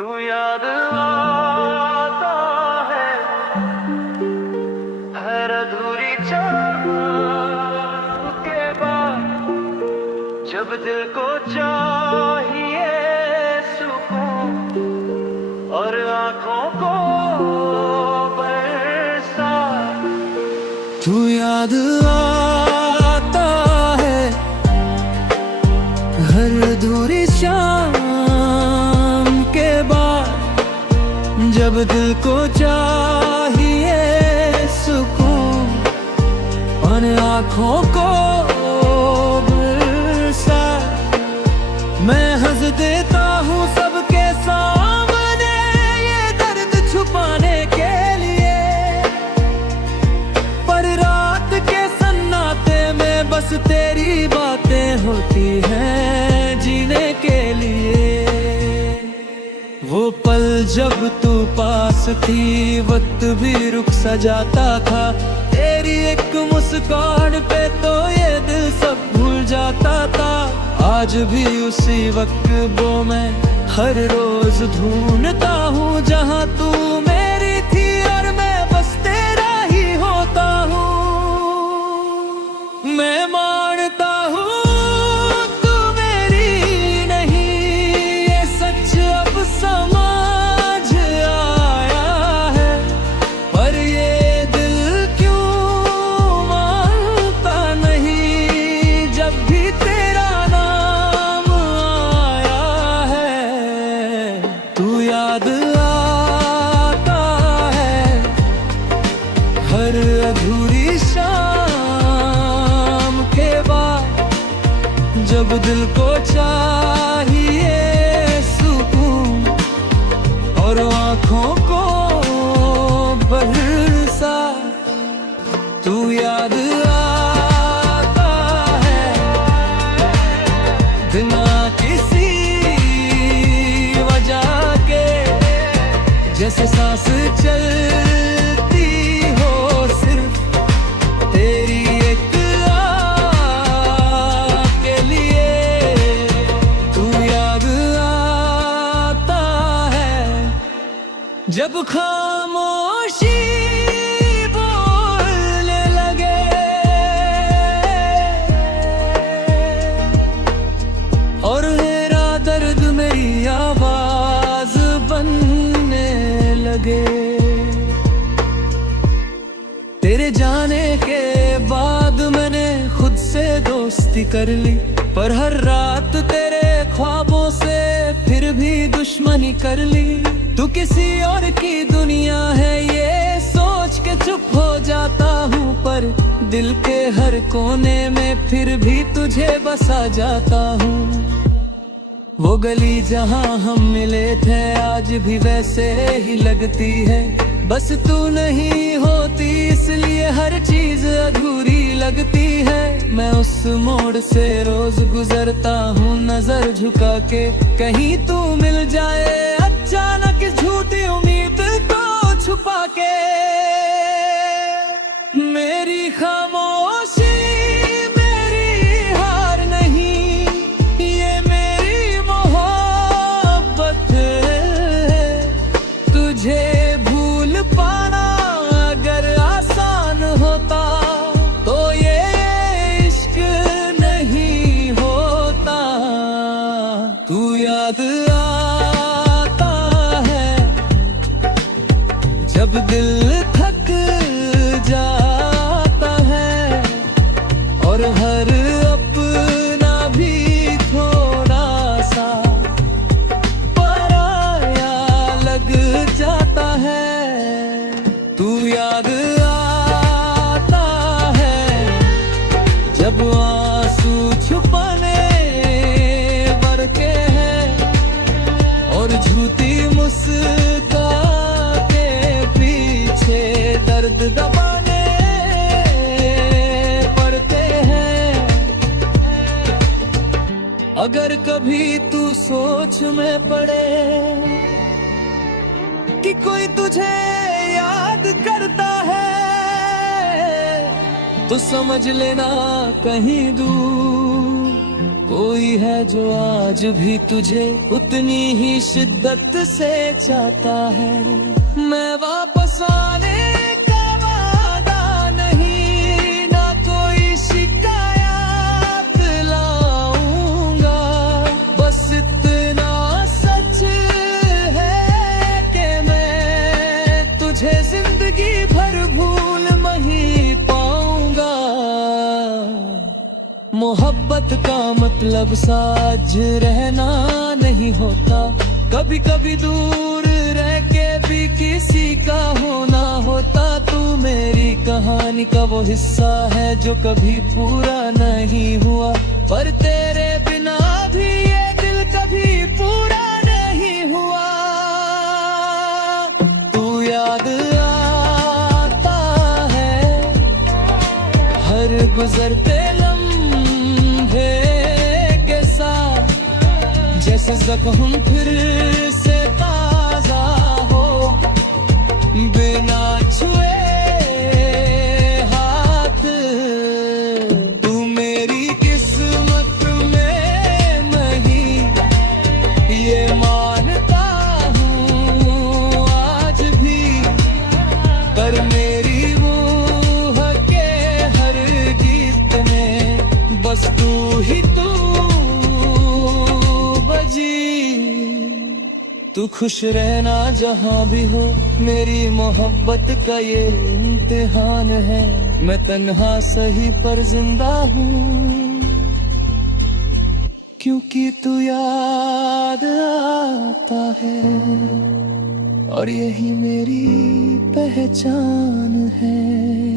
तू याद आता है हर अधूरी चाह के बाद, जब दिल को चाहिए सुकून और आंखों को बरसात। तू याद आता है हर अधूरी शाम के बाद, जब दिल को चाहिए सुकून और आंखों को बरसात। मैं हंस देता हूँ सबके सामने ये दर्द छुपाने के लिए, पर रात के सन्नाटे में बस तेरी बातें होती हैं जीने के लिए। वो पल जब तू पास थी वक्त भी रुक सा जाता था, तेरी एक मुस्कान पे तो ये दिल सब भूल जाता था। आज भी उसी वक्त वो मैं हर रोज ढूंढता हूँ जहाँ तू मेरी थी और मैं बस तेरा ही होता हूँ। मैं मानता हूँ तू मेरी नहीं, ये सच अब समझ आया है, पर ये दिल क्यों मानता नहीं जब भी तेरा नाम आया है। तू याद आता है हर अधूरी शाम के बाद, जब दिल को चाहिए सुकून और आंखों को बरसात। तू याद आता है बिना किसी वजह के, जैसे सांस चलती हो सिर्फ तेरी एक आह के लिए। तू याद आता है जब खामोशी बोलने लगे और मेरा दर्द मेरी आवाज बनने लगे। तेरे जाने के बाद मैंने खुद से दोस्ती कर ली, पर हर रात तेरे ख्वाबों से फिर भी दुश्मनी कर ली। तू किसी और की दुनिया है ये सोच के चुप हो जाता हूँ, पर दिल के हर कोने में फिर भी तुझे बसा जाता हूँ। वो गली जहाँ हम मिले थे आज भी वैसे ही लगती है, बस तू नहीं होती इसलिए हर चीज अधूरी लगती है। मैं उस मोड़ से रोज गुजरता हूँ नजर झुका के, कहीं तू मिल जाए अचानक इस झूठी उम्मीद को छुपा के। मेरी खामोशी मेरी हार नहीं, ये मेरी मोहब्बत है। तुझे भूल पाना अगर आसान होता तो ये इश्क नहीं होता। तू याद आता है जब दिल थक जाता है और हर अपना भी थोड़ा सा पराया लग जाता है। तू याद आता है जब आंसू छुपाने बरके हैं और झूठी मुस्कान के पीछे दर्द दबाने पड़ते हैं। अगर कभी तू सोच में पड़े कि कोई तुझे याद करता है, तो समझ लेना कहीं दूर कोई है जो आज भी तुझे उतनी ही शिद्दत से चाहता है। मैं वापस आने का वादा नहीं, ना कोई शिकायत लाऊंगा, बस इतना सच है कि मैं तुझे जिंदगी भर भूल नहीं पाऊंगा। मोहब्बत का मतलब साझ रहना नहीं होता, कभी कभी दूर रह के भी किसी का होना होता। तू मेरी कहानी का वो हिस्सा है जो कभी पूरा नहीं हुआ, पर तेरे बिना भी ये दिल कभी पूरा नहीं हुआ। तू याद आता है हर गुजरते लम्हे के साथ, जैसे जख्म फिर से ताजा हो, बिना छुए हाथ। तू मेरी किस्मत में नहीं, ये मानता हूँ आज भी, पर मेरी रूह के हर गीत में बस तू ही तू बजी। तू खुश रहना जहाँ भी हो, मेरी मोहब्बत का ये इम्तिहान है। मैं तन्हा सही पर जिंदा हूँ, क्योंकि तू याद आता है, और यही मेरी पहचान है।